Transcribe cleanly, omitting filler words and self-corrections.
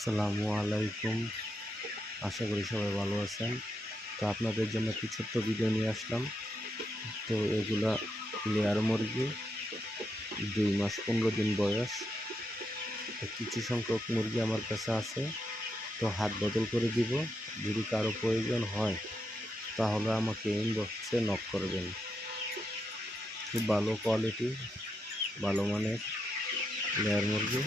আসসালামু আলাইকুম। আশা করি সবাই ভালো আছেন। তো আপনাদের জন্য একটি ছোট্ট ভিডিও নিয়ে আসলাম। তো এগুলা লেয়ার মুরগি, 2 মাস 15 দিন বয়স। তো কিছু সংখ্যক মুরগি আমার কাছে আছে, তো হাত বদল করে দিব। যদি কারো প্রয়োজন হয় তাহলে আমাকে ইনবক্সে নক করবেন। খুব ভালো কোয়ালিটি, ভালো মানের লেয়ার মুরগি।